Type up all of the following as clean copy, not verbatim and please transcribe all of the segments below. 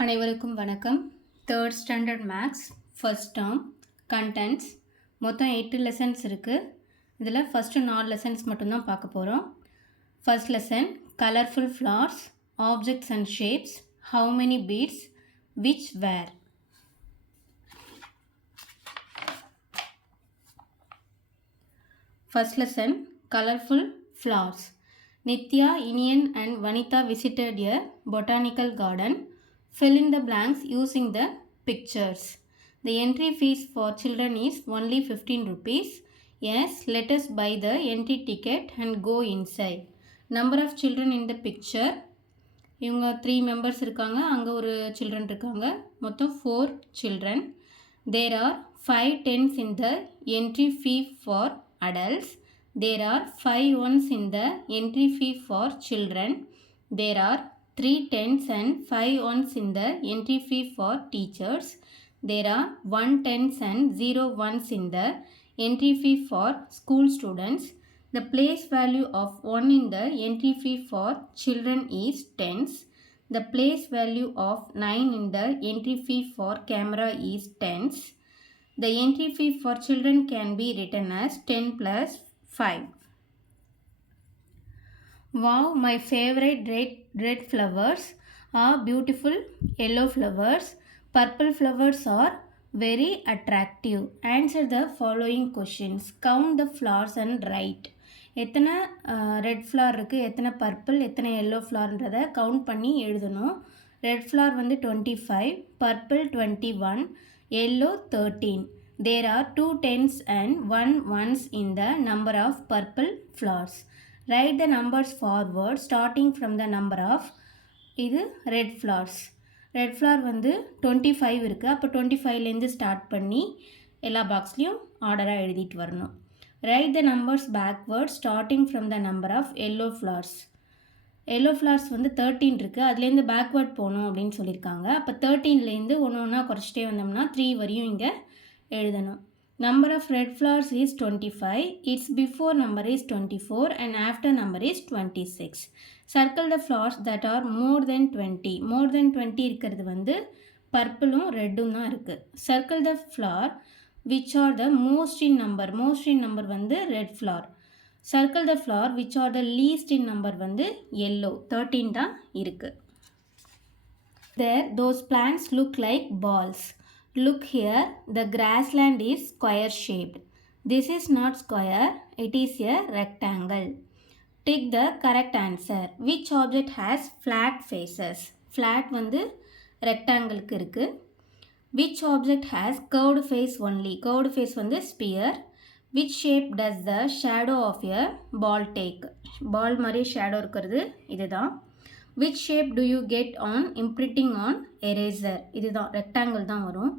அனைவருக்கும் வணக்கம். Third standard maths first term contents மொத்தம் 8 லெசன்ஸ் இருக்குது. இதில் ஃபஸ்ட்டு 4 லெசன்ஸ் மட்டும்தான் பார்க்க போகிறோம். First lesson colourful flowers, objects and shapes, how many beads, which were. First lesson colourful flowers. Nitya, Inian and Vanitha visited a botanical garden. Fill in the blanks using the pictures. The entry fees for children is only 15 rupees. Yes, let us buy the entry ticket and go inside. Number of children in the picture. இவங்க 3 members இருக்காங்க, அங்கே ஒரு children இருக்காங்க, மொத்தம் 4 children. There are 5 tents in the entry fee for adults. There are 5 ones in the entry fee for children. There are 3 tents and 5 ones in the entry fee for teachers. There are 1 tents and 0 ones in the entry fee for school students. The place value of 1 in the entry fee for children is tens. The place value of 9 in the entry fee for camera is tens. The entry fee for children can be written as 10 plus 5. Wow, my favorite red flowers are beautiful yellow flowers. Purple flowers are very attractive. Answer the following questions. Count the flowers and write. எத்தனை red flower இருக்குது, எத்தனை purple, எத்தனை yellow ஃப்ளவர்ன்றதை count பண்ணி எழுதணும். Red flower வந்து 25, purple 21, yellow 13. There are 2 tens and 1 ones in the number of purple flowers. Write the numbers forward starting from the number of இது red flowers. red flower வந்து 25 இருக்குது, அப்போ 25லேருந்து start பண்ணி எல்லா பாக்ஸ்லேயும் ஆர்டராக எழுதிட்டு வரணும். Write the numbers backward starting from the number of yellow flowers. Yellow flowers வந்து 13 இருக்குது, அதுலேருந்து பேக்வேர்ட் போகணும் அப்படின்னு சொல்லியிருக்காங்க. அப்போ 13லேருந்து ஒன்று ஒன்றா குறைச்சிட்டே வந்தோம்னா 3 வரையும் இங்கே எழுதணும். Number of red flowers is 25. Its before number is 24 and after number is 26. Circle the flowers that are more than 20. More than 20 இருக்கிறது வந்து பர்பிளும் ரெட்டும் தான் இருக்குது. Circle the flower which are the most in number. Most in number வந்து red flower. Circle the flower which are the least in number வந்து yellow. 13 தான் இருக்குது. There those plants look like balls. Look here, the grassland is square shaped. This is not square, it is a rectangle. Tick the correct answer. Which object has flat faces? Flat வந்து rectangleக்கு இருக்குது. Which object has curved face only? Curved face வந்து sphere. Which shape does the shadow of a ball take? Ball மாதிரி shadow இருக்கிறது இதுதான். Which shape do you get on imprinting on eraser? இதுதான் rectangle தான் வரும்.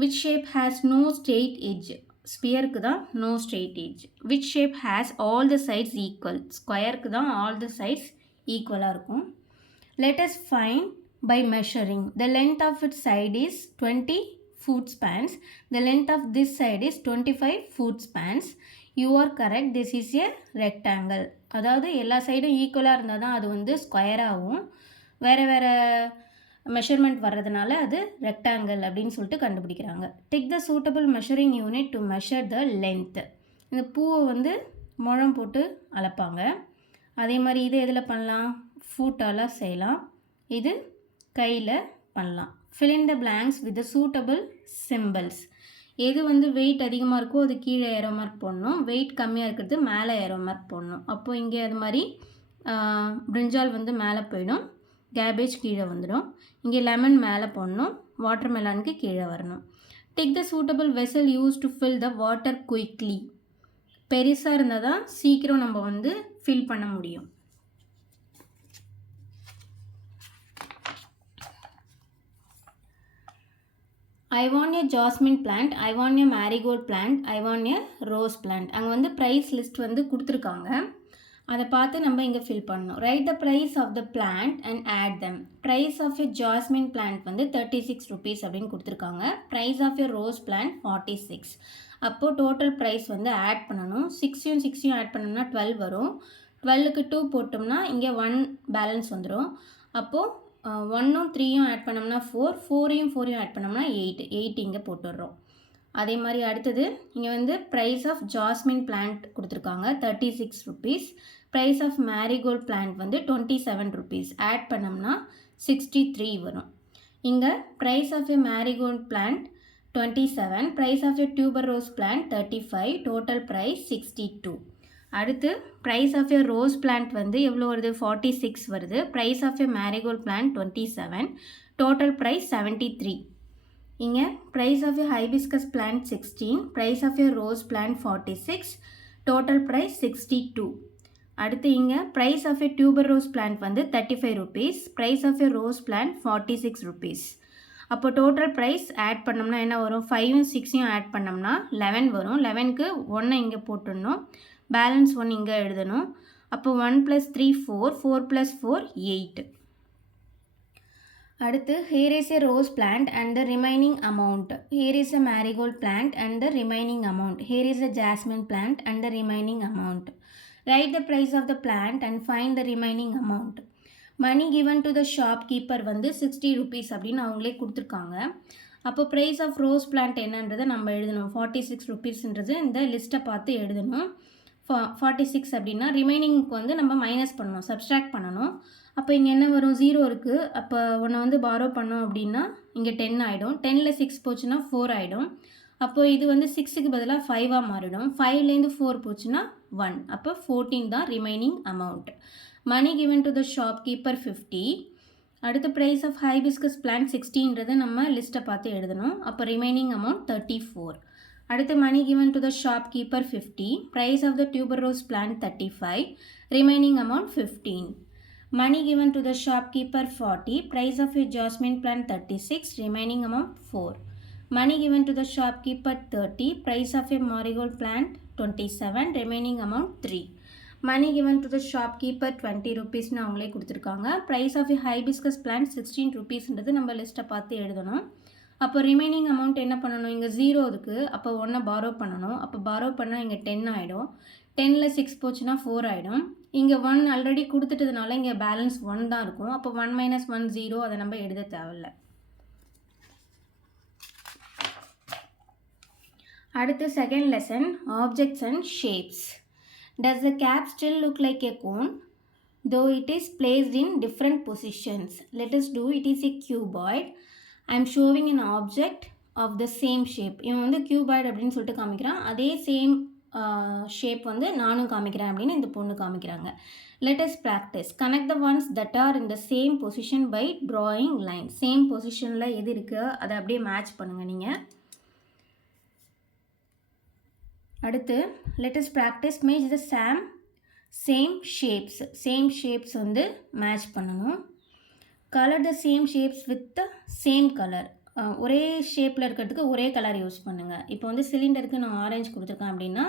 Which shape has no straight edge? ஸ்பியருக்கு தான் no straight edge. Which shape has all the sides equal? ஸ்கொயருக்கு தான் all the sides ஈக்குவலாக இருக்கும். Let us find by measuring. The length of its side is 20 foot spans. The length of this side is 25 foot spans. You are correct. This is a rectangle. அதாவது எல்லா சைடும் ஈக்குவலாக இருந்தால் தான் அது வந்து ஸ்கொயராகவும், வேறு வேறு மெஷர்மெண்ட் வர்றதுனால அது ரெக்டாங்கிள் அப்படின்னு சொல்லிட்டு கண்டுபிடிக்கிறாங்க. Tick the suitable measuring unit to measure the length. இந்த பூவை வந்து முழம் போட்டு அளப்பாங்க. அதே மாதிரி இது எதில் பண்ணலாம்? ஃபூட்டால் செய்யலாம், இது கையில் பண்ணலாம். fill in the blanks with the suitable symbols. எது வந்து வெயிட் அதிகமாக இருக்கோ அது கீழே ஏரோ மார்க் போடணும், வெயிட் கம்மியாக இருக்கிறது மேலே ஏரோ மார்க் போடணும். அப்போது இங்கே அது மாதிரி பிரிஞ்சால் வந்து மேலே போயிடும், கேபேஜ் கீழே வந்துடும். இங்கே லெமன் மேலே போடணும், வாட்டர் மெலானுக்கு கீழே வரணும். Tick the suitable vessel use to fill the water quickly. பெருசாக இருந்தால் தான் சீக்கிரம் நம்ம வந்து ஃபில் பண்ண முடியும். I want a jasmine plant, I want a marigold plant, I want a rose plant. அங்கே வந்து ப்ரைஸ் லிஸ்ட் வந்து கொடுத்துருக்காங்க, அதை பார்த்து நம்ம இங்கே ஃபில் பண்ணணும். Write the price of the plant and add them. Price of a jasmine plant வந்து 36 rupees அப்படின்னு கொடுத்துருக்காங்க. Price of a rose plant 46. அப்போது டோட்டல் ப்ரைஸ் வந்து ஆட் பண்ணணும். 6யும் ஆட் பண்ணோம்னா 12 வரும். 12க்கு 2 போட்டோம்னா இங்கே 1 பேலன்ஸ் வந்துடும். அப்போது 1ம் 3யும் ஆட் பண்ணோம்னா 4, 4யும் 4யும் ஆட் பண்ணோம்னா 8, 8 இங்கே போட்டுடுறோம். அதே மாதிரி அடுத்தது இங்கே வந்து ப்ரைஸ் ஆஃப் ஜாஸ்மின் பிளான்ட் கொடுத்துருக்காங்க 36 rupees. Price of marigold plant வந்து 27 ருபீஸ். ஆட் பண்ணோம்னா 63 வரும். இங்கே price of a marigold plant 27, price of a tuberose plant 35, total price 62. அடுத்து price of a rose plant வந்து எவ்வளோ வருது 46 வருது. Price of a marigold plant 27, total price 73. இங்கே price of a hibiscus plant 16, price of a rose plant 46, total price 62. அடுத்து இங்கே price of a tuberose plant வந்து 35 rupees. Price of a rose plant 46 rupees. அப்போ total price add பண்ணோம்னா என்ன வரும் 5ம் 6யும் add பண்ணோம்னா 11 வரும். 11க்கு 1 இங்கே போட்டுடணும், பேலன்ஸ் 1 இங்கே எழுதணும். அப்போ 1 + 3 4, 4 + 4 8. அடுத்து here is a rose plant and the remaining amount. Here is a marigold plant and the remaining amount. Here is a jasmine plant and the remaining amount. Write the price of the plant and find the remaining amount. Money given to the shopkeeper வந்து 60 rupees அப்படின்னு அவங்களே கொடுத்துருக்காங்க. அப்போ price of rose plant என்னன்றதை நம்ம எழுதணும். 46 ருபீஸ்ன்றது இந்த லிஸ்ட்டை பார்த்து எழுதணும். 46 அப்படின்னா ரிமைனிங்க்கு வந்து நம்ம மைனஸ் பண்ணணும், சப்ஸ்ட்ராக்ட் பண்ணணும். அப்போ இங்கே என்ன வரும் 0 இருக்குது. அப்போ ஒன்று வந்து பாரோ பண்ணோம் அப்படின்னா இங்கே 10 ஆகிடும். 10ல் 6 போச்சுன்னா 4 ஆகிடும். அப்போது இது வந்து 6க்கு பதிலாக 5ஆக மாறிடும். 5லேருந்து 4 போச்சுன்னா 1. அப்போ 14 தான் remaining amount. Money given to the shopkeeper 50. அடுத்த ப்ரைஸ் ஆஃப் ஹைபிஸ்கஸ் பிளான்ட் 60ன்றது நம்ம லிஸ்ட்டை பார்த்து எழுதணும். அப்போ ரிமைனிங் அமௌண்ட் 34. அடுத்து money given to the shopkeeper 50. Price of the tuberose plant 35, remaining amount 15. Money given to the shopkeeper 40, price of a jasmine plant 36, remaining amount 4. Money given to the shopkeeper 30, price of a marigold plant 27, remaining amount 3. Money given to the shopkeeper 20 rupees னு அவங்களே கொடுத்துருக்காங்க. price of a hibiscus plant 16 rupeesன்றது நம்ம லிஸ்ட்டை பார்த்து எழுதணும். அப்போ remaining amount என்ன பண்ணணும், இங்கே 0 இருக்குது. அப்போ 1 பாரோ பண்ணணும். அப்போ பாரோ பண்ணால் இங்கே 10 ஆகிடும். 10ல் 6 போச்சுன்னா 4 ஆகிடும். இங்கே 1 ஆல்ரெடி கொடுத்துட்டதுனால இங்கே பேலன்ஸ் 1 தான் இருக்கும். அப்போ 1 - 1 0, அதை நம்ம எழுத தேவையில்ல. அடுத்து second lesson objects and shapes. Does the cap still look like a cone though it is placed in different positions? Let us do it is a cuboid. I am showing an object of the same shape. இவன் வந்து cuboid அப்படின்னு சொல்லிட்டு காமிக்கிறான். அதே same shape வந்து நானும் காமிக்கிறேன் அப்படின்னு இந்த பொண்ணு காமிக்கிறாங்க. Let us practice. Connect the ones that are in the same position by drawing lines. Same பொசிஷனில் எது இருக்குது அதை அப்படியே மேட்ச் பண்ணுங்கள் நீங்கள். அடுத்து let us practice match the same shapes. Same shapes வந்து மேட்ச் பண்ணணும். Color the same shapes with the same color. ஒரே ஷேப்பில் இருக்கிறதுக்கு ஒரே கலர் யூஸ் பண்ணுங்கள். இப்போ வந்து சிலிண்டருக்கு நான் ஆரஞ்சு கொடுத்துருக்கேன் அப்படின்னா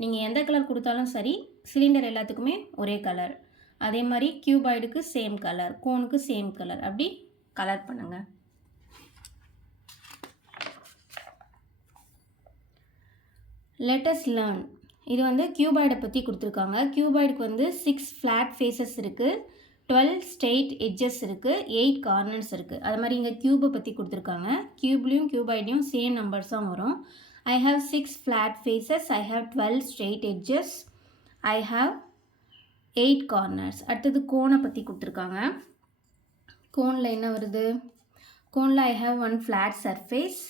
நீங்கள் எந்த கலர் கொடுத்தாலும் சரி, சிலிண்டர் எல்லாத்துக்குமே ஒரே கலர். அதே மாதிரி கியூபாய்டுக்கு சேம் கலர், கோனுக்கு சேம் கலர், அப்படி கலர் பண்ணுங்கள். Let us learn. இது வந்து கியூபாய்டை பற்றி கொடுத்துருக்காங்க. கியூபாய்டுக்கு வந்து 6 ஃப்ளாட் ஃபேஸஸ் இருக்குது, 12 ஸ்ட்ரெயிட் எட்ஜஸ் இருக்குது, 8 கார்னர்ஸ் இருக்குது. அது மாதிரி இங்கே கியூபை பற்றி கொடுத்துருக்காங்க. கியூப்லேயும் கியூபாய்டையும் சேம் நம்பர்ஸ் தான் வரும். I have 6 flat faces, I have 12 straight edges, I have 8 corners. அடுத்தது கோனை பற்றி கொடுத்துருக்காங்க. கோனில் என்ன வருது, கோனில் I have 1 flat surface,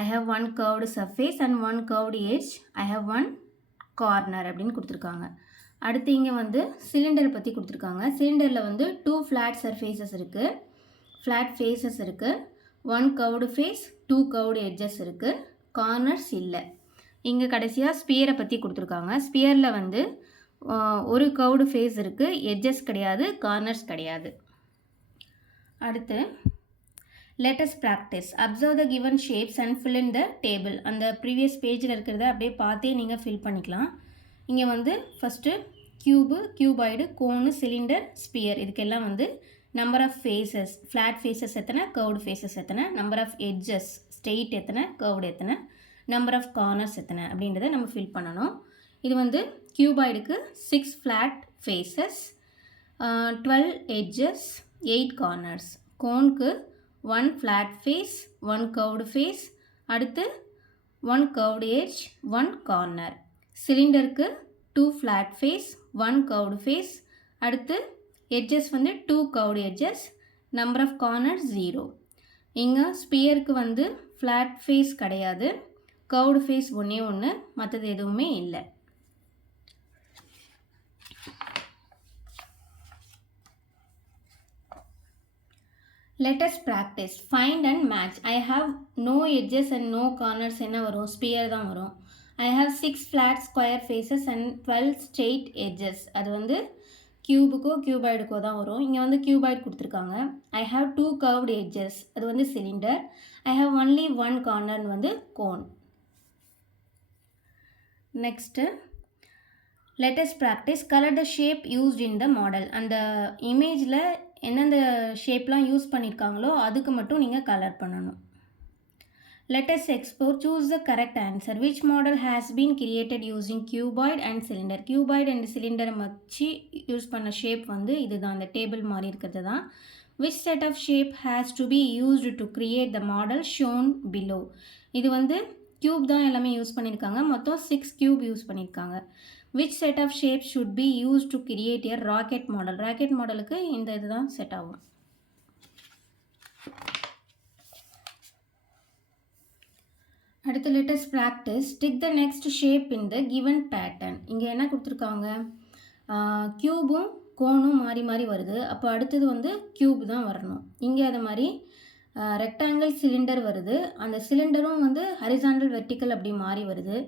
I have 1 curved surface and 1 curved edge, I have 1 corner அப்படின்னு கொடுத்துருக்காங்க. அடுத்து இங்கே வந்து சிலிண்டரை பற்றி கொடுத்துருக்காங்க. சிலிண்டரில் வந்து 2 flat surfaces இருக்குது, flat faces இருக்குது, 1 curved face, 2 curved edges இருக்குது, கார்னர்ஸ் இல்லை. இங்கே கடைசியாக ஸ்பியரை பற்றி கொடுத்துருக்காங்க. ஸ்பியரில் வந்து ஒரு கர்வ்டு ஃபேஸ் இருக்குது, எட்ஜஸ் கிடையாது, கார்னர்ஸ் கிடையாது. அடுத்து let us practice. Observe the given shapes and fill in the table. அந்த ப்ரீவியஸ் பேஜில் இருக்கிறத அப்படியே பார்த்தே நீங்கள் ஃபில் பண்ணிக்கலாம். இங்கே வந்து first cube, cuboid, cone, cylinder, sphere, இதுக்கெல்லாம் வந்து number of faces, flat faces எத்தனை, கர்வ்டு ஃபேஸஸ் எத்தனை, நம்பர் ஆஃப் எட்ஜஸ், ஸ்ட்ரெயிட் எத்தனை, கர்வ்டு எத்தனை, நம்பர் ஆஃப் கார்னர்ஸ் எத்தனை அப்படின்றத நம்ம ஃபில் பண்ணணும். இது வந்து கியூபாய்டுக்கு 6 ஃப்ளாட் ஃபேஸஸ், 12 எட்ஜஸ், 8 corners. கோனுக்கு 1 flat face, 1 curved face, அடுத்து 1 curved edge, 1 corner. சிலிண்டருக்கு 2 flat face, 1 curved face, அடுத்து edges வந்து 2 curved edges, number of corners 0. இங்கே ஸ்பியருக்கு வந்து flat face கிடையாது, curved face ஒன்றே ஒன்று, மற்றது எதுவுமே இல்லை. Let us practice. Find and match. I have no edges and no corners என்ன வரும்? ஸ்பியர் தான் வரும். I have 6 flat square faces and 12 straight edges. அது வந்து கியூபுக்கோ கியூபாய்டுக்கோ தான் வரும். இங்கே வந்து கியூபாய்டு கொடுத்துருக்காங்க. I have 2 curved edges. அது வந்து cylinder. I have only 1 corner வந்து cone. Next, let us practice. Color the shape used in the model. அந்த இமேஜில் எந்தெந்த ஷேப்லாம் யூஸ் பண்ணியிருக்காங்களோ அதுக்கு மட்டும் நீங்கள் கலர் பண்ணணும். Let us explore. Choose the correct answer. Which model has been created using cuboid and cylinder? Cuboid and cylinder வச்சு use பண்ண shape வந்து இதுதான், இந்த டேபிள் மாதிரி இருக்கிறது தான். Which set of shape has to be used to create the model shown below? இது வந்து கியூப் தான் எல்லாமே யூஸ் பண்ணியிருக்காங்க, மொத்தம் 6 கியூப் யூஸ் பண்ணியிருக்காங்க. Which set of shapes should be used to create a rocket model? Rocket modelக்கு இந்த இதுதான் set ஆகும். அடுத்து let us practice. Tick the next shape in the given pattern. இங்கே என்ன கொடுத்துருக்காங்க? கியூபும் கோனும் மாறி மாறி வருது. அப்போ அடுத்தது வந்து கியூப் தான் வரணும். இங்கே அது மாதிரி ரெக்டாங்கிள் சிலிண்டர் வருது. அந்த சிலிண்டரும் வந்து ஹரிசாண்டல் வெர்டிக்கல் அப்படி மாறி வருது.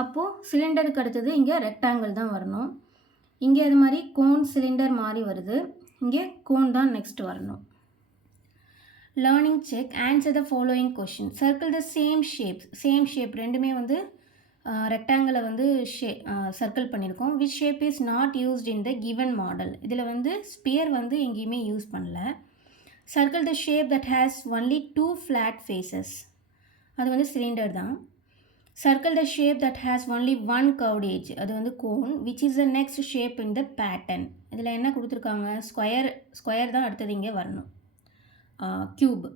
அப்போது சிலிண்டருக்கு அடுத்தது இங்கே ரெக்டாங்கிள் தான் வரணும். இங்கே அது மாதிரி கோன் சிலிண்டர் மாறி வருது. இங்கே கோன் தான் நெக்ஸ்ட் வரணும். Learning check. Answer the following question. Circle the same shape ரெண்டுமே வந்து ரெக்டாங்கிளை வந்து சர்க்கிள் பண்ணியிருக்கோம். Which shape is not used in the given model. இதில் வந்து ஸ்பியர் வந்து எங்கேயுமே யூஸ் பண்ணல. Circle the shape that has only 2 flat faces. அது வந்து சிலிண்டர் தான். Circle the shape that has only 1 curved edge. அது வந்து cone. Which is the next shape in the pattern? இதில் என்ன கொடுத்துருக்காங்க? ஸ்கொயர் தான் அடுத்தது இங்கே வரணும். Cube.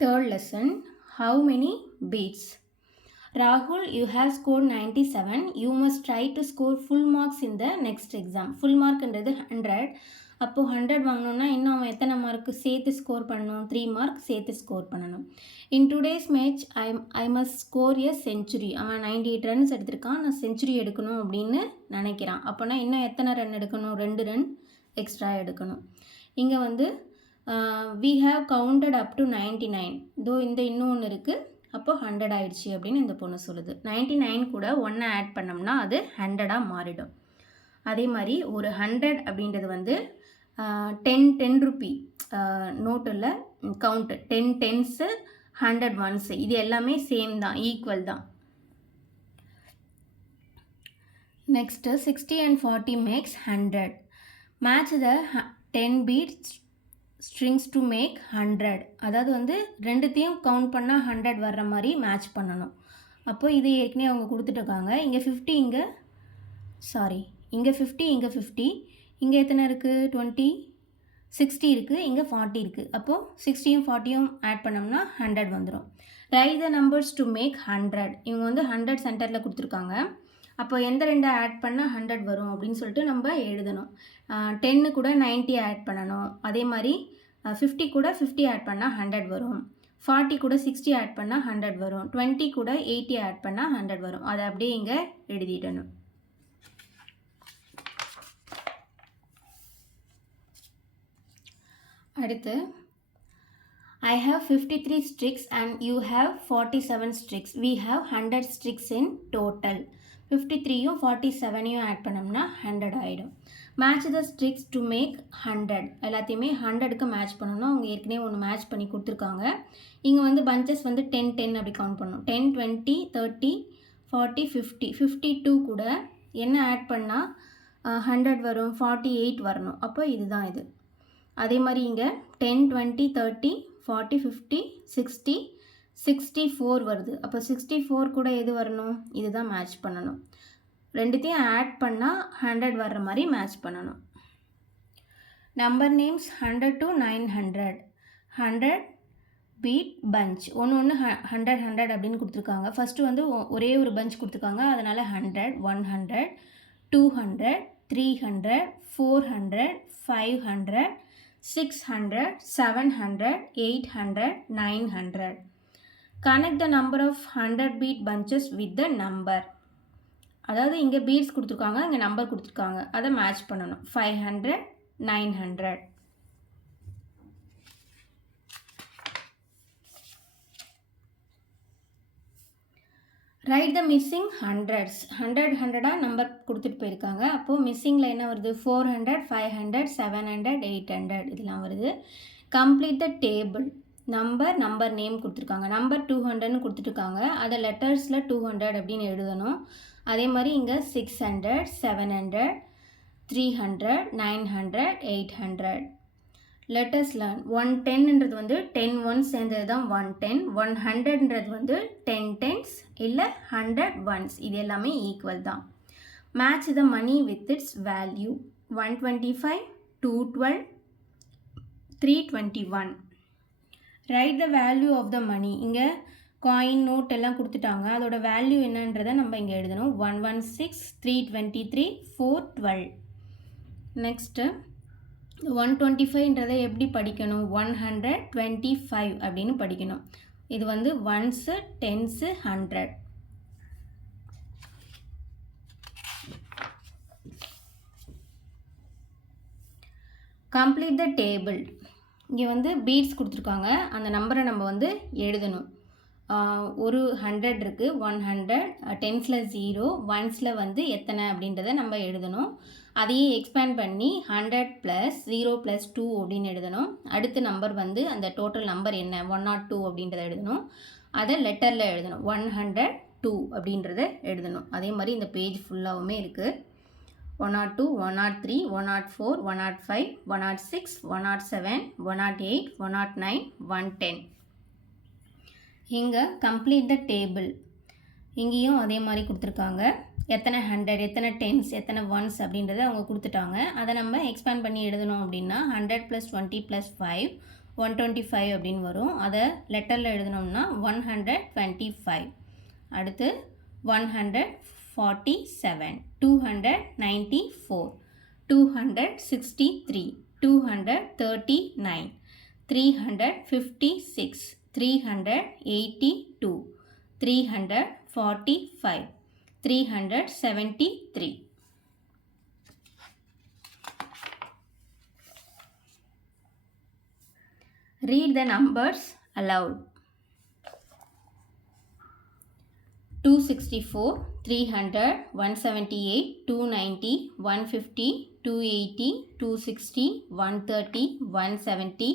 Third lesson. How many beats? Rahul, you have scored 97. You must try to score full marks in the next exam. Full mark என்றது 100. அப்போது 100 வாங்கணுன்னா இன்னும் அவன் எத்தனை மார்க்கு சேர்த்து ஸ்கோர் பண்ணணும்? 3 மார்க் சேர்த்து ஸ்கோர் பண்ணணும். In today's match I must score a century. அவன் 98 ரன்ஸ் எடுத்திருக்கான், நான் செஞ்சுரி எடுக்கணும் அப்படின்னு நினைக்கிறான். அப்போனா இன்னும் எத்தனை ரன் எடுக்கணும்? 2 ரன் எக்ஸ்ட்ரா எடுக்கணும். இங்கே வந்து we have counted up to 99. இதோ இந்த இன்னும் ஒன்று இருக்குது. அப்போது 100 ஆயிடுச்சு அப்படின்னு இந்த பொண்ணு சொல்லுது. 99 கூட 1 ஆட் பண்ணோம்னா அது 100ஆக மாறிடும். அதே மாதிரி ஒரு 100 அப்படின்றது வந்து 10 ரூபி நோட்டில் கவுண்ட்டு 10 டென்ஸு 100 ஒன்ஸு இது எல்லாமே சேம் தான், ஈக்குவல் தான். Next 60 and 40 makes 100. Match the 10 beat strings to make 100. அதாவது வந்து ரெண்டுத்தையும் கவுண்ட் பண்ணால் 100 வர்ற மாதிரி மேட்ச் பண்ணணும். அப்போது இது ஏற்கனவே அவங்க கொடுத்துட்ருக்காங்க. இங்கே 50 இங்கே 50 இங்கே 50 இங்கே எத்தனை இருக்குது? 20 60 இருக்குது, இங்கே 40 இருக்குது. அப்போது 60யும் 40யும் ஆட் பண்ணோம்னா 100 வந்துடும். Write the numbers to make 100. இவங்க வந்து 100 சென்டரில் கொடுத்துருக்காங்க. அப்போ எந்த 2 ஆட் பண்ணால் 100 வரும் அப்படின்னு சொல்லிட்டு நம்ம எழுதணும். 10 கூட 90 ஆட் பண்ணணும். அதே மாதிரி 50 கூட 50 ஆட் பண்ணால் 100 வரும். 40 கூட 60 ஆட் பண்ணால் 100 வரும். 20 கூட 80 ஆட் பண்ணால் 100 வரும். அதை அப்படியே இங்கே எழுதிடணும். அடுத்து I have 53 sticks and you have 47 sticks. We have 100 sticks in total. 53யும் 47யும் ஆட் பண்ணோம்னா 100 ஆகிடும். Match the sticks to make 100. எல்லாத்தையுமே 100க்கு மேட்ச் பண்ணணும். அவங்க ஏற்கனவே ஒன்று மேட்ச் பண்ணி கொடுத்துருக்காங்க. இங்கே வந்து பஞ்சஸ் வந்து 10 அப்படி கவுண்ட் பண்ணணும். 10 20 30 40 50. 52 கூட என்ன ஆட் பண்ணால் 100 வரும்? 48 வரணும். அப்போ இதுதான் இது. அதே மாதிரி இங்கே 10 20 30 40 50 60 64 வருது. அப்போ 64 கூட எது வரணும்? இதுதான் மேட்ச் பண்ணணும். ரெண்டுத்தையும் ஆட் பண்ணால் 100 வர்ற மாதிரி மேட்ச் பண்ணணும். Number names 100 to 900. 100 bead bunch. ஒன்று 100 அப்படின்னு கொடுத்துருக்காங்க. ஃபஸ்ட்டு வந்து ஒரே ஒரு பஞ்ச் கொடுத்துருக்காங்க, அதனால் 100, 100, 200, 300, 400, 500, 600, 700, 800, 900. Connect the number of 100 bead bunches with the number. அதாவது இங்கே பீட்ஸ் கொடுத்துருக்காங்க, இங்கே நம்பர் கொடுத்துருக்காங்க, அதை மேட்ச் பண்ணணும். 500, 900. ரைட் த மிஸ்ஸிங் ஹண்ட்ரட்ஸ். 100 நம்பர் கொடுத்துட்டு போயிருக்காங்க. அப்போது மிஸ்ஸிங்கில் என்ன வருது? 400, 500, 700, 800 இதெல்லாம் வருது. Complete the table. Number name கொடுத்துருக்காங்க. நம்பர் 200ன்னு கொடுத்துட்ருக்காங்க, அதை லெட்டர்ஸில் 200 அப்படின்னு எழுதணும். அதே மாதிரி இங்கே 600, 700, 300, 900, 800. Letters learn. 110ன்றது வந்து 10 ஒன்ஸ் சேர்ந்தது தான் 110. 100ன்றது வந்து 10 டென்ஸ் இல்லை 100 ஒன்ஸ். இது எல்லாமே ஈக்குவல் தான். Match the money with its value. 125, 212, 321. Write the value of the money. இங்கே காயின் நோட் எல்லாம் கொடுத்துட்டாங்க, அதோட வேல்யூ என்னன்றதை நம்ம இங்கே எழுதணும். 116, 323, 412. நெக்ஸ்ட்டு 125ன்றதை எப்படி படிக்கணும்? 125 அப்படின்னு படிக்கணும். இது வந்து once, tens, 100. Complete the table. இங்கே வந்து பீட்ஸ் கொடுத்துருக்காங்க, அந்த நம்பரை நம்ம வந்து எழுதணும். ஒரு 100 இருக்குது, 100, டென்ஸில் 0, ஒன்ஸில் வந்து எத்தனை அப்படின்றத நம்ம எழுதணும். அதையே எக்ஸ்பேண்ட் பண்ணி 100 + 0 + 2 அப்படின்னு எழுதணும். அடுத்த நம்பர் வந்து அந்த டோட்டல் நம்பர் என்ன 102 அப்படின்றத எழுதணும். அதை லெட்டரில் எழுதணும். 102 அப்படின்றத எழுதணும். அதே மாதிரி இந்த பேஜ் ஃபுல்லாகவுமே இருக்குது. 102, 103, 104, 105, 106, 107, 108, 109, 110. இங்கே கம்ப்ளீட் த டேபிள். இங்கேயும் அதே மாதிரி கொடுத்துருக்காங்க. எத்தனை 100, எத்தனை டென்ஸ், எத்தனை ஒன்ஸ் அப்படின்றத அவங்க கொடுத்துட்டாங்க. அதை நம்ம எக்ஸ்பேண்ட் பண்ணி எழுதணும் அப்படின்னா 100 + 20 + 5, 125 அப்படின்னு வரும். அதை லெட்டரில் எழுதணும்னா 125. அடுத்து 147, 294, 263, 239, 356, 382, 345, 373. Read the numbers aloud. 264, 300, 178, 290, 150, 280, 260, 130, 170,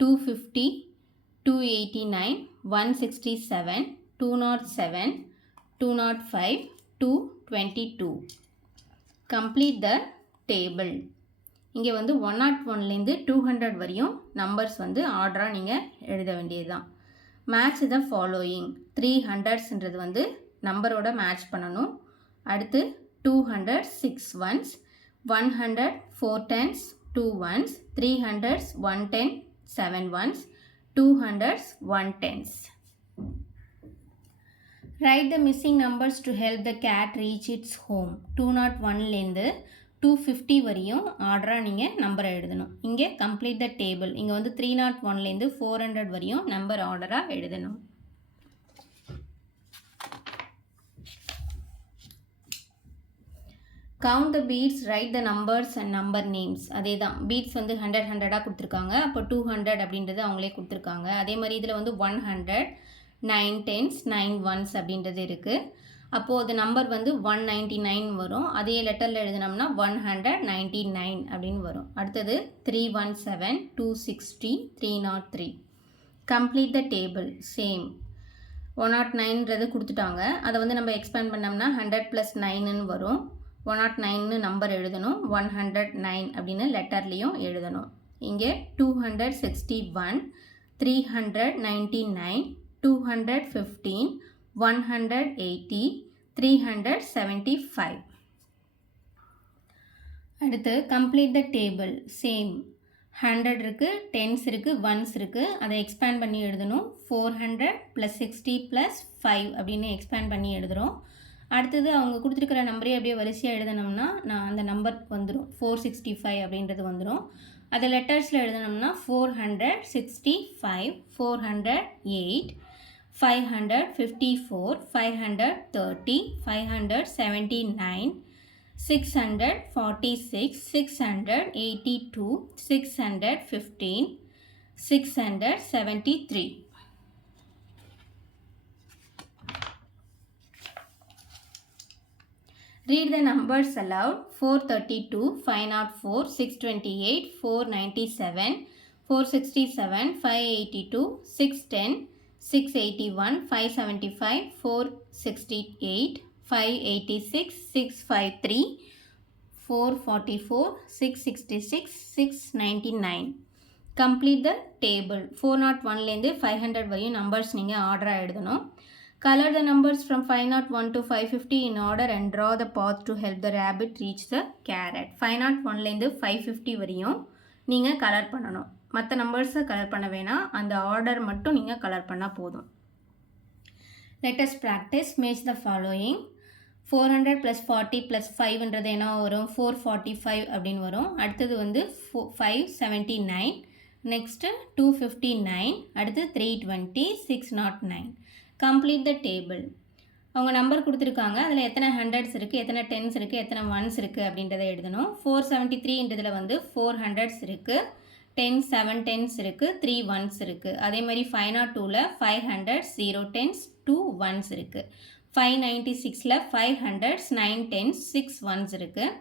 250, 289, 167, 207, 205, 222. Complete the table. இங்கே வந்து 101லேருந்து 200 வரையும் நம்பர்ஸ் வந்து ஆர்டராக நீங்கள் எழுத வேண்டியது தான். Match the following. 300ன்றது வந்து நம்பரோட மேட்ச் பண்ணணும். அடுத்து 200 6 ones, 100 4 tens 2 ones, 300 110 7 ones, 200 1 tens. Write the missing numbers to help the cat reach its home. 201லேருந்து 250 வரையும் ஆர்டராக நீங்கள் நம்பரை எழுதணும். இங்கே கம்ப்ளீட் த டேபிள். இங்கே வந்து 301லேருந்து 400 வரையும் நம்பர் ஆர்டராக எழுதணும். Count the beads, write the numbers and number names. அதே தான், பீட்ஸ் வந்து 100 கொடுத்துருக்காங்க. அப்போ 200 அப்படின்றது அவங்களே கொடுத்துருக்காங்க. அதே மாதிரி இதில் வந்து 100, 9 டென்ஸ் 9 ஒன்ஸ் அப்படின்றது இருக்குது. அப்போது அது நம்பர் வந்து 199 வரும். அதே லெட்டரில் எழுதினோம்னா 199 அப்படின்னு வரும். அடுத்தது 317, 260, 303. Complete the table. சேம் 109ன்றது கொடுத்துட்டாங்க. அதை வந்து நம்ம எக்ஸ்பேண்ட் பண்ணோம்னா 100 + 9ன்னு வரும். 109ன்னு நம்பர் எழுதணும். 109 அப்படின்னு லெட்டர்லேயும் எழுதணும். இங்கே 261, 399, 215, 180, 375. அடுத்து complete the table. Same 100 இருக்கு, 10s இருக்கு, 1s இருக்கு. அதை expand பண்ணி எழுதணும். 400 plus 60 plus 5 அப்படின்னு expand பண்ணி எழுதுறோம். அடுத்தது அவங்க கொடுத்துருக்கிற நம்பரே அப்படியே வரிசையாக எழுதணும்னா நான் அந்த நம்பர் வந்துடும் 465 அப்படின்றது வந்துடும். அதை லெட்டர்ஸில் எழுதணும்னா 465, 408, 554, 530, 579, 646, 682, 615, 673. Read the numbers aloud. 432, 504, 628, 497, 467, 582, 610, 681, 575, 468, 586, 653, 444, 666, 699. Complete the table. 401லேருந்து 500 வரையும் நம்பர்ஸ் நீங்கள் ஆர்டராக எழுதணும். Color the numbers from 501 to 550 in order and draw the path to help the rabbit reach the carrot. 501லேருந்து 550 வரையும் நீங்கள் கலர் பண்ணணும். மற்ற நம்பர்ஸை கலர் பண்ண வேணாம், அந்த ஆர்டர் மட்டும் நீங்கள் கலர் பண்ணால் போதும். Let us practice. Match the following. 400 plus 40 plus 5ன்றது என்ன வரும்? 445 அப்படின்னு வரும். அடுத்தது வந்து 579, நெக்ஸ்ட்டு 259, அடுத்து 320, 609. Complete the table. அவங்க நம்பர் கொடுத்துருக்காங்க, அதில் எத்தனை ஹண்ட்ரட்ஸ் இருக்குது, எத்தனை டென்ஸ் இருக்குது, எத்தனை ஒன்ஸ் இருக்குது அப்படின்றத எழுதணும். 473ன்றதில் வந்து 4 ஹண்ட்ரட்ஸ் இருக்குது, 7 டென்ஸ் இருக்குது, 3 ஒன்ஸ் இருக்குது. அதே மாதிரி 502ல் 5 ஹண்ட்ரட்ஸ், 0 டென்ஸ், 2 ஒன்ஸ் இருக்குது. 596ல் 5 ஹண்ட்ரட்ஸ், 9 டென்ஸ், 6 ஒன்ஸ் இருக்குது.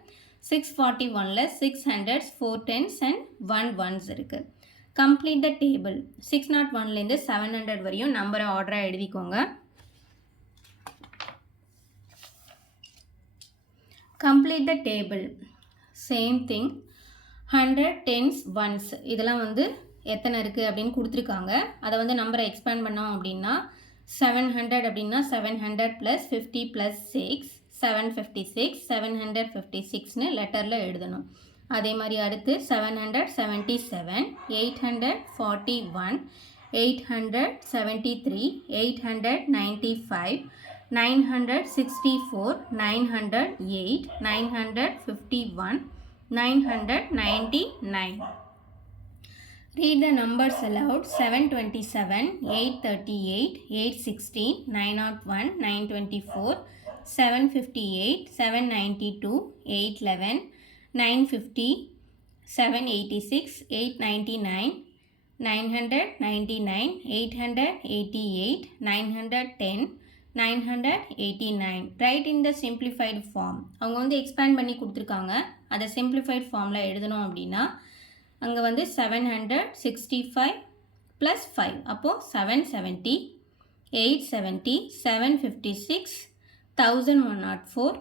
641ல் 6 ஹண்ட்ரட்ஸ், 4 டென்ஸ் அண்ட் 1 ஒன்ஸ் இருக்குது. Complete the table. 601லேருந்து 700 வரையும் நம்பரை ஆர்டராக எழுதிக்கோங்க. Complete the table. Same thing. 100, 10s, 1s இதெல்லாம் வந்து எத்தனை இருக்குது அப்படின்னு கொடுத்துருக்காங்க. அதை வந்து நம்பரை எக்ஸ்பேண்ட் பண்ணோம் அப்படின்னா 700 அப்படின்னா 700 + 50 + 6, 756, 756ன்னு லெட்டரில் எழுதணும். அதே மாதிரி அடுத்து 777, 841, 873, 895, 964, 908, 951, 999. Read the numbers aloud. 727, 838, 816, 901, 924, 758, 792, 811, 950, 786, 899, 999, 888, 910, 989. Write in the simplified form. அவங்க வந்து எக்ஸ்பேண்ட் பண்ணி கொடுத்துருக்காங்க, அதை simplified ஃபார்மில் எழுதணும் அப்படின்னா அங்கே வந்து 765 + 5 அப்போது 770, 870, 756, 1104.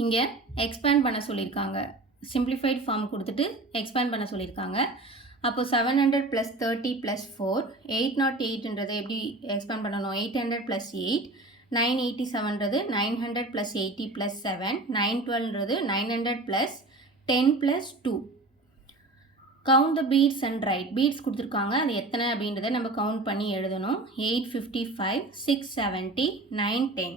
இங்கே எக்ஸ்பேண்ட் பண்ண சொல்லியிருக்காங்க, சிம்பிளிஃபைட் ஃபார்ம் கொடுத்துட்டு எக்ஸ்பேண்ட் பண்ண சொல்லியிருக்காங்க. அப்போது 700 + 30 + 4, 808ன்றதை எப்படி எக்ஸ்பேண்ட் பண்ணணும்? 800 + 8, 987ன்றது 900 + 80 + 7, 912ன்றது 900 + 10 + 2. Count the beads and write. Beads கொடுத்துருக்காங்க, அது எத்தனை அப்படின்றத நம்ம கவுண்ட் பண்ணி எழுதணும். 855, 670, 910.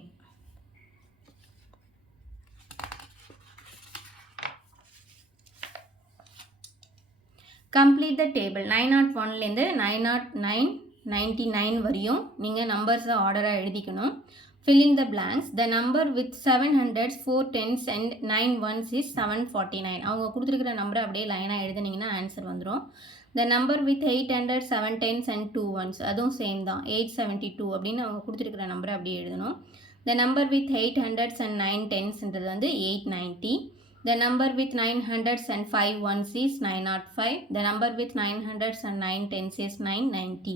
Complete the table. 901லேருந்து 909, 99 வரையும் நீங்கள் நம்பர்ஸை ஆர்டராக எழுதிக்கணும். Fill in the blanks. The number with 7 hundreds, 4 tens and 9 ones is 749. அவங்க கொடுத்துருக்கிற நம்பரை அப்படியே லைனாக எழுதுனீங்கன்னா ஆன்சர் வந்துடும். The number with 8 hundreds, 7 tens and 2 ones அதுவும் சேம் தான், 872 அப்படின்னு அவங்க கொடுத்துருக்கிற நம்பரை அப்படியே எழுதணும். The number with 8 hundreds and 9 tensன்றது வந்து 890. The number with 9 hundreds and 5 ones is 905. The number with 9 hundreds and 9 tens is 990.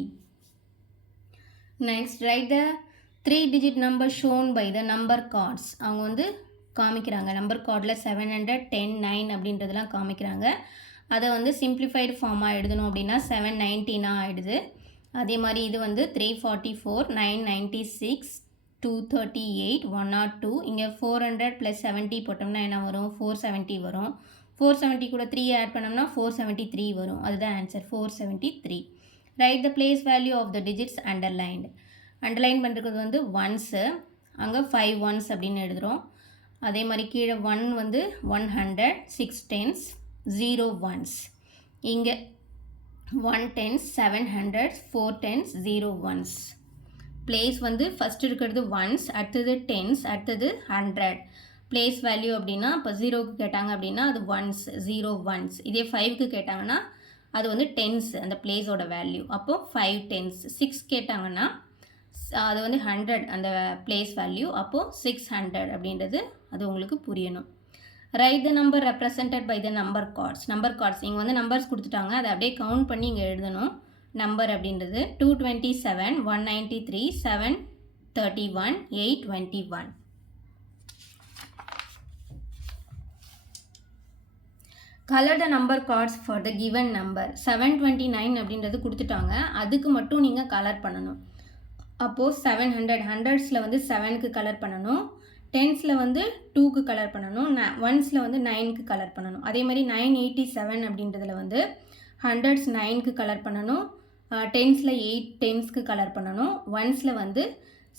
Next, write the 3-digit number shown by the number cards. அவங்க வந்து காமிக்கிறாங்க, நம்பர் கார்டில் 700, 10, 9 அப்படின்றதெல்லாம் காமிக்கிறாங்க. அதை வந்து சிம்பிளிஃபைடு ஃபார்மாக எழுதணும் அப்படின்னா 790 ஆகிடுது. அதே மாதிரி இது வந்து 344, 996, 238, 102. இங்கே 400 + 70 போட்டோம்னா என்ன வரும்? 470 வரும். 470 கூட 3 ஆட் பண்ணோம்னா 473 வரும். அதுதான் answer, 473. Write the place value of the digits underlined. Underline பண்ணுறது வந்து ஒன்ஸு, அங்கே 5 ஒன்ஸ் அப்படின்னு எழுதுகிறோம். அதே மாதிரி கீழே 1 வந்து 100, 6 டென்ஸ், 0 ஒன்ஸ். இங்கே 1 டென்ஸ், 700, 4 டென்ஸ், 0 ஒன்ஸ். பிளேஸ் வந்து ஃபஸ்ட் இருக்கிறது ஒன்ஸ், அடுத்தது டென்ஸ், அடுத்தது 100. பிளேஸ் வேல்யூ அப்படின்னா இப்போ 0க்கு கேட்டாங்க அப்படின்னா அது ஒன்ஸ், 0 ஒன்ஸ். இதே 5க்கு கேட்டாங்கன்னா அது வந்து டென்ஸ், அந்த பிளேஸோட வேல்யூ. அப்போது 5 டென்ஸ். 6 கேட்டாங்கன்னா அது வந்து 100 அந்த பிளேஸ் வேல்யூ. அப்போது 600 அப்படின்றது அது உங்களுக்கு புரியணும். Write the number represented by the number cards. Number cards இங்கே வந்து நம்பர்ஸ் கொடுத்துட்டாங்க, அதை அப்படியே கவுண்ட் பண்ணி இங்கே எழுதணும். நம்பர் அப்படின்றது 227, 193, 731, 821. Colour the number cards for the given number. 729 அப்படின்றது கொடுத்துட்டாங்க, அதுக்கு மட்டும் நீங்கள் கலர் பண்ணணும். அப்போது 700, ஹண்ட்ரட்ஸில் வந்து 7க்கு கலர் பண்ணணும், டென்ஸில் வந்து 2க்கு கலர் பண்ணணும், ஒன்ஸில் வந்து 9க்கு கலர் பண்ணணும். அதே மாதிரி 987 அப்படின்றதுல வந்து ஹண்ட்ரட்ஸ் 9க்கு கலர் பண்ணணும், டென்ஸில் 8 டென்ஸ்க்கு கலர் பண்ணணும், ஒன்ஸில் வந்து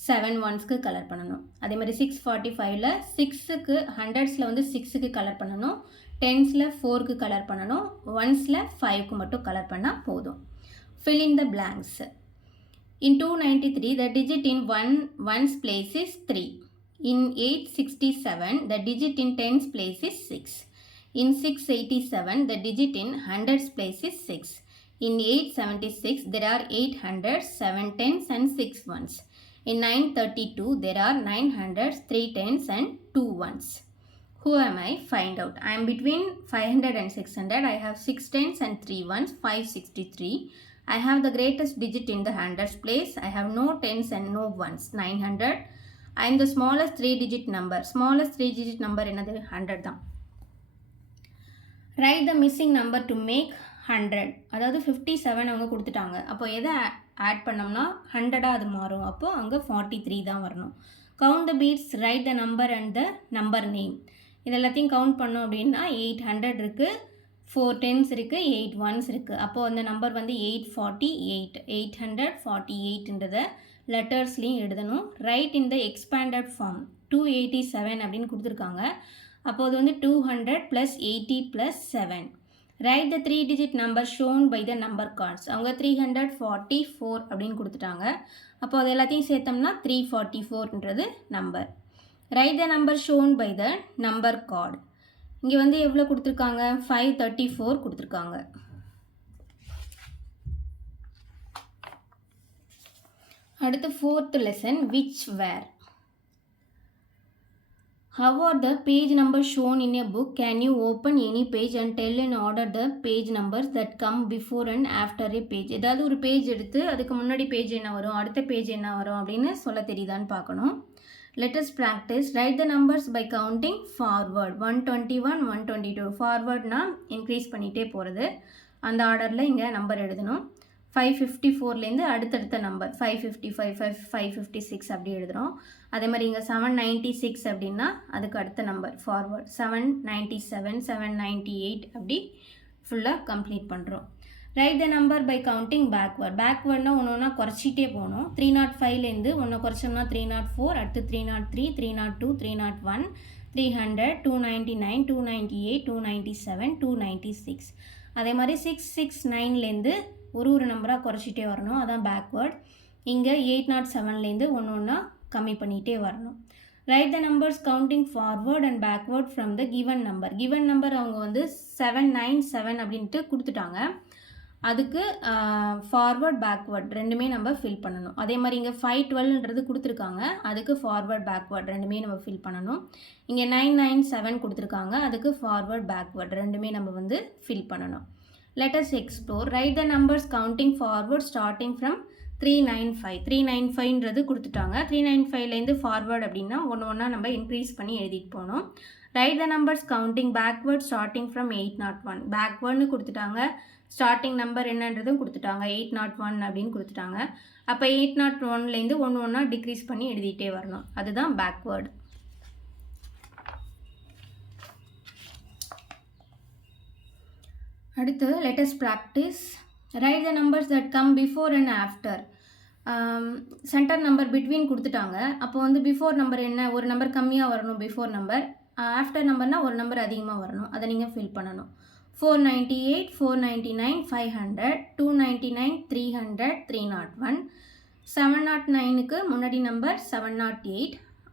7 ஒன்ஸ்க்கு கலர் பண்ணணும். அதே மாதிரி 645ல் 6க்கு ஹண்ட்ரட்ஸில் வந்து 6க்கு கலர் பண்ணணும், டென்ஸில் 4க்கு கலர் பண்ணணும், ஒன்ஸில் 5க்கு மட்டும் கலர் பண்ணால் போதும். fill in the blanks. In 293 the digit in ones place is 3. In 867 the digit in tens place is 6. In 687 the digit in hundreds place is 6. In 876 there are 8 hundreds, 7 tens and 6 ones. In 932 there are 9 hundreds, 3 tens and 2 ones. Who am I? Find out. I am between 500 and 600. I have 6 tens and 3 ones, 563. I have the greatest digit in the hundreds place. I have no tens and no ones, 900. I am the smallest 3-digit number. Smallest 3-digit number என்னது 100 தான். Write the missing number to make 100. அதாவது 57 அவங்க கொடுத்துட்டாங்க. அப்போ எதை add பண்ணோம்னா 100ஆக அது மாறும். அப்போது அங்கே 43 தான் வரணும். Count the beats, write the number and the number name. இது எல்லாத்தையும் கவுண்ட் பண்ணோம் அப்படின்னா 800 இருக்குது, 4 டென்ஸ் இருக்குது, 8 ஒன்ஸ் இருக்குது. அப்போது அந்த நம்பர் வந்து 848. 848ன்றதை லெட்டர்ஸ்லேயும் எழுதணும். Right in the expanded form. 287 அப்படின்னு கொடுத்துருக்காங்க. அப்போது வந்து 200 + 80 + 7. Write the 3-digit number shown by the number cards. அவங்க 344 அப்படின்னு கொடுத்துட்டாங்க. அப்போ அது எல்லாத்தையும் சேர்த்தோம்னா 344ன்றது number. Write the number shown by the number card. இங்கே வந்து எவ்வளோ கொடுத்துருக்காங்க? 534 கொடுத்துருக்காங்க. அடுத்து 4th lesson, which were. How are the page numbers shown in a book? Can you open any page and tell in order the page numbers that come before and after a page? ஏதாவது ஒரு page எடுத்து அதுக்கு முன்னாடி page என்ன வரும், அடுத்த page என்ன வரும் அப்படின்னு சொல்ல தெரியுதான்னு பார்க்கணும். Let us practice. Write the numbers by counting forward. 121, 122. Forwardனா increase பண்ணிகிட்டே போகிறது. அந்த ஆர்டரில் இங்கே நம்பர் எழுதணும். 554லேருந்து அடுத்தடுத்த நம்பர் 555, 556 அப்படி எழுதுகிறோம். அதே மாதிரி இங்கே 796 அப்படின்னா அதுக்கு அடுத்த நம்பர் ஃபார்வர்ட். 797, 798 அப்படி ஃபுல்லாக கம்ப்ளீட் பண்ணுறோம். Write the number by counting backward. பேக்வேர்ட்னா ஒன்று ஒன்றா குறைச்சிட்டே போகணும். 305லேருந்து ஒன்று குறைச்சோம்னா 304, அடுத்து 303, 302, 301, 300, 299, 298, 297, 296. அதே மாதிரி 669லேருந்து ஒரு நம்பராக குறைச்சிட்டே வரணும், அதான் பேக்வேர்ட். இங்கே 807லேருந்து ஒன்று ஒன்றா கம்மி பண்ணிகிட்டே வரணும். Right the numbers counting forward and backward from the given number. Given number அவங்க வந்து 797 அப்படின்ட்டு கொடுத்துட்டாங்க. அதுக்கு ஃபார்வர்ட் பேக்வேர்ட் ரெண்டுமே நம்ம ஃபில் பண்ணணும். அதே மாதிரி இங்கே 512ன்றது கொடுத்துருக்காங்க, அதுக்கு ஃபார்வர்ட் பேக்வேர்ட் ரெண்டுமே நம்ம ஃபில் பண்ணணும். இங்கே 997 கொடுத்துருக்காங்க, அதுக்கு ஃபார்வர்ட் பேக்வேர்ட் ரெண்டுமே நம்ம வந்து ஃபில் பண்ணணும். Let us explore. Write the numbers counting forward starting from 395 395ன்றது கொடுத்துட்டாங்க. 395லேருந்து ஃபார்வர்ட் அப்படின்னா ஒன்றா நம்ம இன்க்ரீஸ் பண்ணி எழுதிட்டு போகணும். Right the numbers counting backward starting from 801. பேக்வேர்ட்னு கொடுத்துட்டாங்க, ஸ்டார்டிங் நம்பர் என்னன்றதும் கொடுத்துட்டாங்க, 801 அப்படின்னு கொடுத்துட்டாங்க. அப்போ 801லேருந்து ஒன்றா டிக்ரீஸ் பண்ணி எழுதிட்டே வரணும், அதுதான் பேக்வேர்டு. அடுத்து let us practice. Write the numbers that come before and after. Centre number between கொடுத்துட்டாங்க. அப்போ வந்து பிஃபோர் நம்பர் என்ன, ஒரு நம்பர் கம்மியாக வரணும் பிஃபோர் நம்பர், ஆஃப்டர் நம்பர்னால் ஒரு நம்பர் அதிகமாக வரணும், அதை நீங்கள் ஃபில் பண்ணணும். 498, 499, 500, 299, 300, 301, 709க்கு முன்னாடி நம்பர் 708,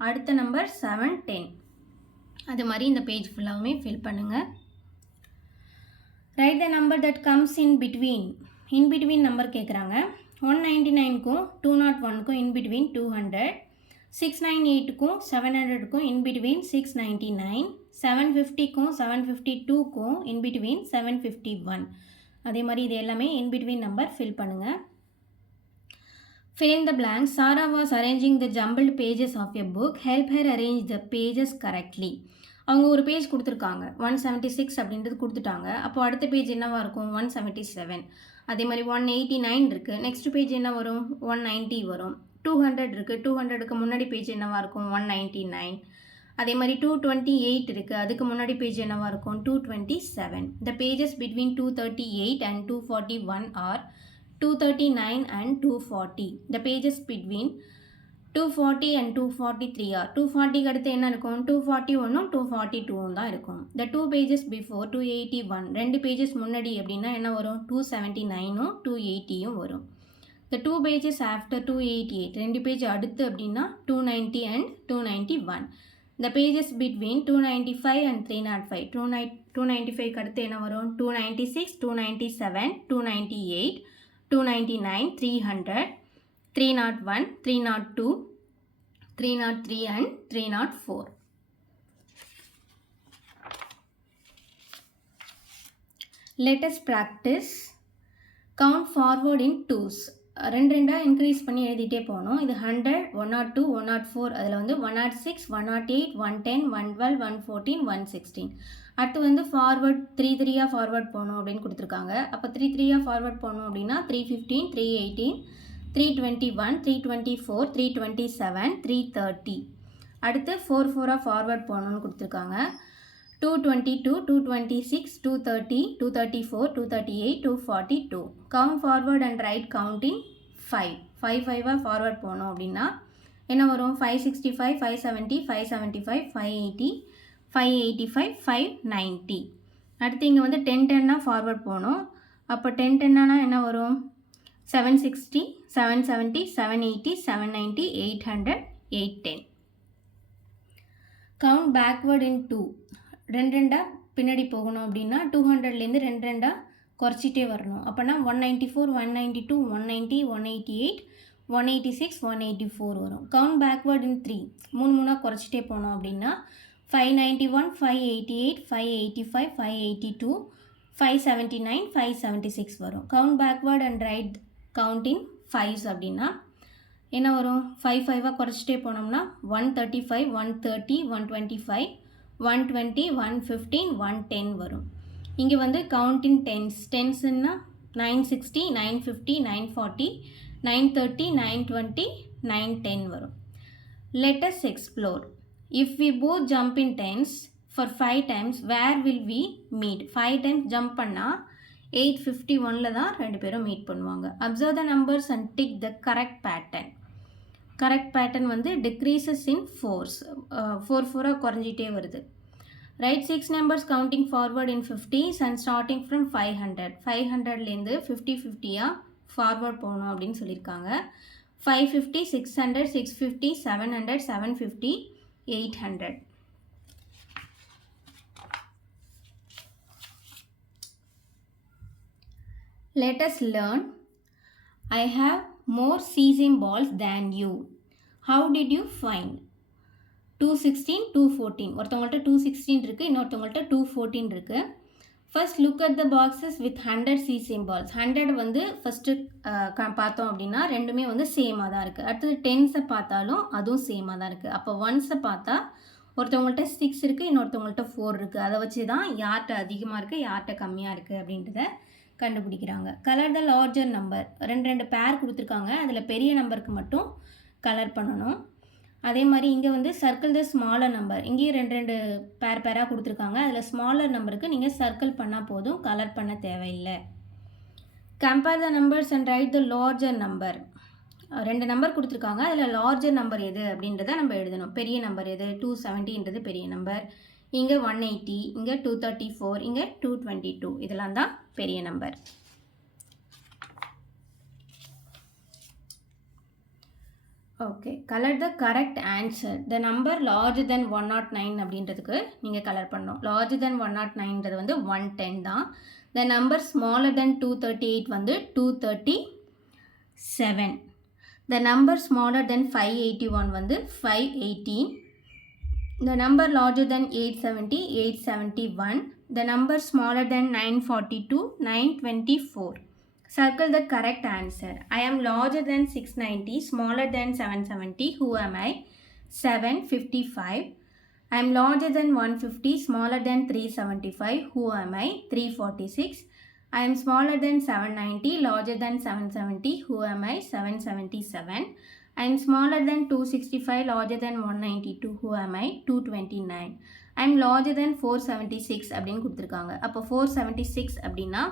அடுத்த நம்பர் 710. அது மாதிரி இந்த பேஜ் ஃபுல்லாகவுமே ஃபில் பண்ணுங்கள். Write the number that comes in between number கேட்குறாங்க. 199க்கும் 201க்கும் இன் பிட்வீன் 200, 698க்கும் 700க்கும் இன் பிட்வீன் 699, 750க்கும் 752க்கும் இன் பிட்வீன் 751. அதே மாதிரி இது எல்லாமே இன் பிட்வீன் நம்பர் ஃபில் பண்ணுங்கள். Fill in the blanks. Sarah was arranging the jumbled pages of a book. Help her arrange the pages correctly. அவங்க ஒரு பேஜ் கொடுத்துருக்காங்க, 176 அப்படின்றது கொடுத்துட்டாங்க. அப்போ அடுத்த பேஜ் என்னவாக இருக்கும், 177. அதே மாதிரி 189 இருக்குது, நெக்ஸ்ட் பேஜ் என்ன வரும், 190 வரும். 200 இருக்குது, 200க்கு முன்னாடி பேஜ் என்னவாக இருக்கும், 199. அதே மாதிரி 228 இருக்குது, அதுக்கு முன்னாடி பேஜ் என்னவாக இருக்கும், 227. The pages between 238 and 241 are 239 and 240. The pages between 240 and 243 are 240க்கு அடுத்து என்ன இருக்கும், 241ம் 242ம் தான் இருக்கும். The two pages before 281, ரெண்டு பேஜஸ் முன்னாடி அப்படின்னா என்ன வரும், 279ம் 280யும் வரும். The two pages after 288, ரெண்டு பேஜ் அடுத்து அப்படின்னா 290 and 291. The pages between 295 and 305, 295க்கு அடுத்து என்ன வரும், 296, 297, 298, 299, 300, 301, 302, 303 and 304. Let us practice. Count forward in twos. ரெண்டா இன்க்ரீஸ் பண்ணி எழுதிட்டே போகணும். இது 100, 102, 104, அதில் வந்து 106, 108, 110, 112, 114, 116. அடுத்து வந்து ஃபார்வர்ட் 3 ஃபார்வர்ட் போகணும் அப்படின்னு கொடுத்துருக்காங்க. அப்போ 3 ஃபார்வர்ட் போகணும் அப்படின்னா 315, 318, 321, 324, 327, 330. அடுத்து 4 ஃபார்வர்ட் போகணுன்னு கொடுத்துருக்காங்க. 222, 226, 230, 234, 238, 242. Count forward and write counting 5. 5 forward போகணும் அப்படின்னா என்ன வரும், 565, 570, 575, 580, 585, 590. அடுத்து இங்கே வந்து 10 ஃபார்வர்ட் போகணும். அப்போ 10 என்ன வரும், 760, 770, 780, 790, 800, 810. Count backward in 2. ரெண்டா பின்னாடி போகணும் அப்படின்னா 200லேருந்து ரெண்டா குறைச்சிட்டே வரணும். அப்போனா 194, 192, 190, 188, 186, 184 வரும். கவுண்ட் பேக்வேர்ட் இன் 3. மூணா குறைச்சிட்டே போனோம் அப்படின்னா 591, 588, 585, 582, 579, 576 வரும். Count backward and right counting 5s அப்படின்னா என்ன வரும், 5 குறைச்சிட்டே போனோம்னா 135, 130, 125, 120, 115, 110 வரும். இங்கே வந்து கவுண்டிங் டென்ஸ்னா 960, 950, 940, 930, 920, 910 வரும். Let us explore. If we both jump in tens for 5 times, where will we meet? 5 times jump பண்ணால் 851ல தான் ரெண்டு பேரும் மீட் பண்ணுவாங்க. Observe the numbers and tick the correct pattern. Correct pattern வந்து டிக்ரீசஸ் இன் ஃபோர்ஸ், 4 குறைஞ்சிட்டே வருது. Right 6 numbers counting forward in 50s and starting from 500. 500லேருந்து 50 forward போகணும் அப்படின்னு சொல்லியிருக்காங்க. 550, 600, 650, 700, 750, 800. Let us learn. I have more sesame balls than you. How did you find? 216, 214. ஒருத்தவங்கள்ட்ட 216 இருக்குது, இன்னொருத்தவங்கள்ட்ட 214 இருக்குது. First look at the boxes with 100 C symbols. 100 வந்து first பார்த்தோம் அப்படின்னா ரெண்டுமே வந்து சேமாக தான் இருக்குது. அடுத்தது டென்ஸை பார்த்தாலும் அதுவும் சேமாக தான் இருக்குது. அப்போ ஒன்ஸை பார்த்தா ஒருத்தவங்கள்ட்ட 6 இருக்குது, இன்னொருத்தவங்கள்ட்ட 4 இருக்குது. அதை வச்சு தான் யார்கிட்ட அதிகமாக இருக்குது, யார்கிட்ட கம்மியாக இருக்குது அப்படின்றத கண்டுபிடிக்கிறாங்க. கலர் த லார்ஜர் நம்பர். ரெண்டு பேர் கொடுத்துருக்காங்க. அதில் பெரிய நம்பருக்கு மட்டும் கலர் பண்ணணும். அதே மாதிரி இங்கே வந்து சர்க்கிள் த ஸ்மாலர் நம்பர். இங்கேயும் ரெண்டு பேராக கொடுத்துருக்காங்க. அதில் ஸ்மாலர் நம்பருக்கு நீங்கள் சர்க்கிள் பண்ணால் போதும், கலர் பண்ண தேவையில்லை. Compare the numbers and right the larger number. 2 number கொடுத்துருக்காங்க. அதில் லார்ஜர் நம்பர் எது அப்படின்றத நம்ம எழுதணும். பெரிய நம்பர் எது? 270ன்றது பெரிய நம்பர். இங்கே 180, இங்கே 234, இங்கே 222. இதெல்லாம் தான் பெரிய number. Okay, colour the correct answer. The number larger than 109 அப்படின்றதுக்கு நீங்கள் கலர் பண்ணணும். லார்ஜர் தென் 109ன்றது வந்து 110 தான். த நம்பர் ஸ்மாலர் தென் 238 வந்து 237. த நம்பர் ஸ்மாலர் தென் 581 வந்து 518. த number larger then 870, 871. The number smaller than 942, 924. Circle the correct answer. I am larger than 690, smaller than 770. Who am I? 755. I am larger than 150, smaller than 375. Who am I? 346. I am smaller than 790, larger than 770. Who am I? 777. I am smaller than 265, larger than 192. Who am I? 229. I am larger than 476 அப்படின்னு கொடுத்துருக்காங்க. அப்போ 476 அப்படின்னா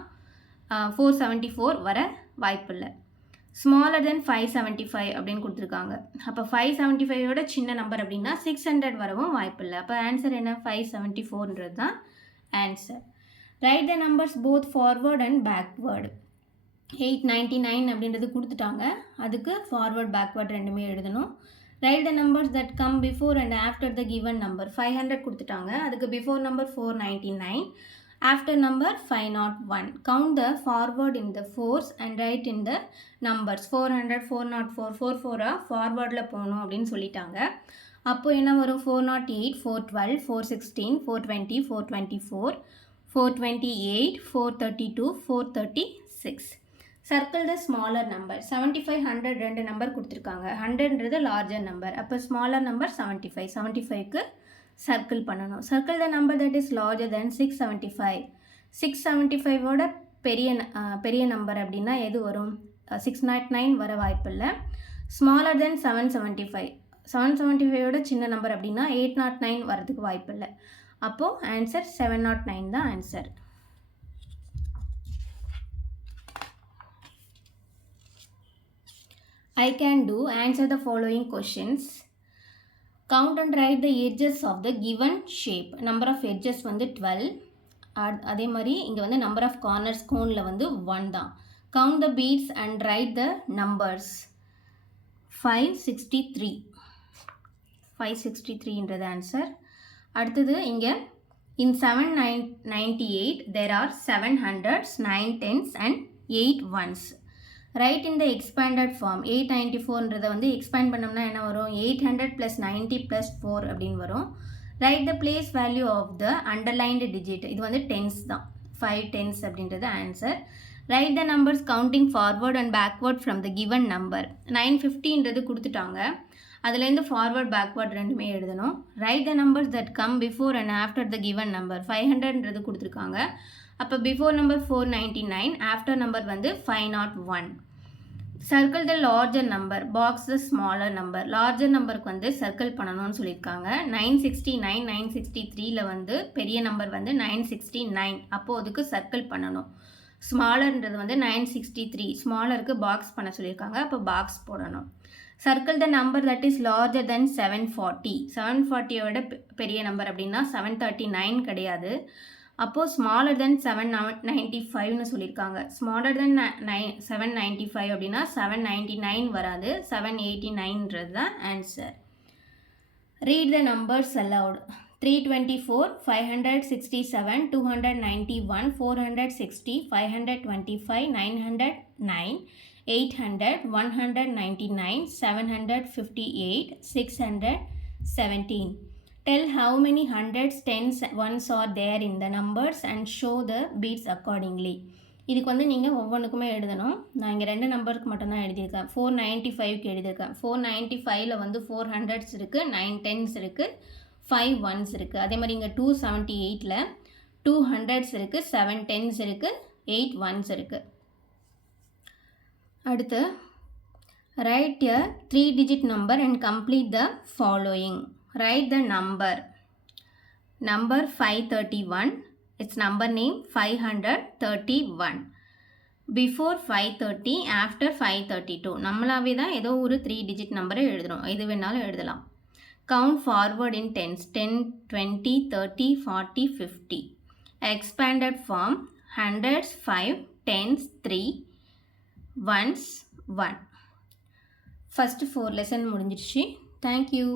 474 வர வாய்ப்பில்லை. Smaller than 575 அப்படின்னு கொடுத்துருக்காங்க. அப்போ 575ஓட சின்ன நம்பர் அப்படின்னா 600 வரவும் வாய்ப்பில்லை. அப்போ ஆன்சர் என்ன? 574ன்றது தான் answer. Write the numbers both forward and backward. 899 அப்படின்றது கொடுத்துட்டாங்க. அதுக்கு ஃபார்வர்ட் பேக்வேர்ட் ரெண்டுமே எழுதணும். Write the numbers that come before and after the given number. 500 கொடுத்துட்டாங்க. அதுக்கு before number 499. After number 501. Count the forward in the fours and write in the numbers. 400, 404, 44 ஃபார்வர்டில் போகணும் அப்படின்னு சொல்லிட்டாங்க. அப்போ என்ன வரும்? 408, 412, 416, 420, 424, 428, 432, 436. Circle the smaller number. 75, 100 ரெண்டு நம்பர் கொடுத்துருக்காங்க. 100ன்றது லார்ஜர் நம்பர். அப்போ ஸ்மாலர் நம்பர் 75. 75க்கு சர்க்கிள் பண்ணணும். Circle the number that is larger than 675. 675ஓட பெரிய நம்பர் அப்படின்னா எது வரும்? 609 வர வாய்ப்பில்லை. Smaller than 775. 775ஓட சின்ன நம்பர் அப்படின்னா 809 வரதுக்கு வாய்ப்பில்லை. அப்போது ஆன்சர் 709 தான் answer. I can do. Answer the following questions. Count and write the edges of the given shape. Number of edges வந்து 12. அதே மாதிரி இங்கே வந்து number of corners கோனில் வந்து 1 தான். Count the beads and write the numbers. 563. 563ன்றது answer. அடுத்தது இங்கே in 798 there are 7 hundreds, 9 tens and 8 ones. Write in the expanded form. 894ன்றதை வந்து எக்ஸ்பேண்ட் பண்ணோம்னா என்ன வரும்? 800 + 90 + 4 அப்படின்னு வரும். Write the place value of the underlined digit. இது வந்து டென்ஸ் தான். 5 tens அப்படின்றது answer. Write the numbers counting forward and backward from the given number. 950ன்றது கொடுத்துட்டாங்க. அதுலேருந்து ஃபார்வர்ட் பேக்வர்ட் ரெண்டுமே எழுதணும். Write the numbers that come before and after the given number. 500ன்றது கொடுத்துருக்காங்க. அப்போ பிஃபோர் நம்பர் 499, ஆஃப்டர் நம்பர் வந்து 501. Circle the larger number, box the smaller number. Larger நம்பருக்கு வந்து சர்க்கிள் பண்ணணும்னு சொல்லியிருக்காங்க. 969, 963ல் வந்து பெரிய நம்பர் வந்து 969. அப்போது அதுக்கு சர்க்கிள் பண்ணணும். ஸ்மாலர்ன்றது வந்து 963. ஸ்மாலருக்கு பாக்ஸ் பண்ண சொல்லியிருக்காங்க. அப்போ பாக்ஸ் போடணும். Circle the number that is larger than 740. 740யோட பெரிய நம்பர் அப்படின்னா 739 கிடையாது. அப்போது ஸ்மாலர் தென் 795னு சொல்லியிருக்காங்க. ஸ்மாலர் தென் 795 அப்படின்னா 799 வராது, 789ன்றது தான் answer. Read the numbers allowed. 324, 567, 291, 460, 525, 909, 800, 199, 758, 617. Tell how many hundreds, tens, ones are there in the numbers and show the beats accordingly. இதுக்கு வந்து நீங்கள் ஒவ்வொன்றுக்குமே எழுதணும். நான் இங்கே 2 நம்பருக்கு மட்டும்தான் எழுதியிருக்கேன். 495க்கு எழுதியிருக்கேன். 495ல் வந்து 4 ஹண்ட்ரட்ஸ் இருக்குது, 9 டென்ஸ் இருக்குது, 5 ஒன்ஸ் இருக்குது. அதே மாதிரி இங்கே 278ல் 2 ஹண்ட்ரட்ஸ் இருக்குது, 7 டென்ஸ் இருக்குது, 8 ஒன்ஸ் இருக்குது. அடுத்து write a 3-digit number and complete the following. Write the number 531, its number name 531. Before 530, after 532. நம்மளாவே தான் ஏதோ ஒரு 3-digit நம்பரை எழுதுறோம். இது வேணாலும் எழுதலாம். Count forward in tens, 10, 20, 30, 40, 50. Expanded form, hundreds 5, tens 3, ones 1. First 4 lesson முடிஞ்சிருச்சு. Thank you.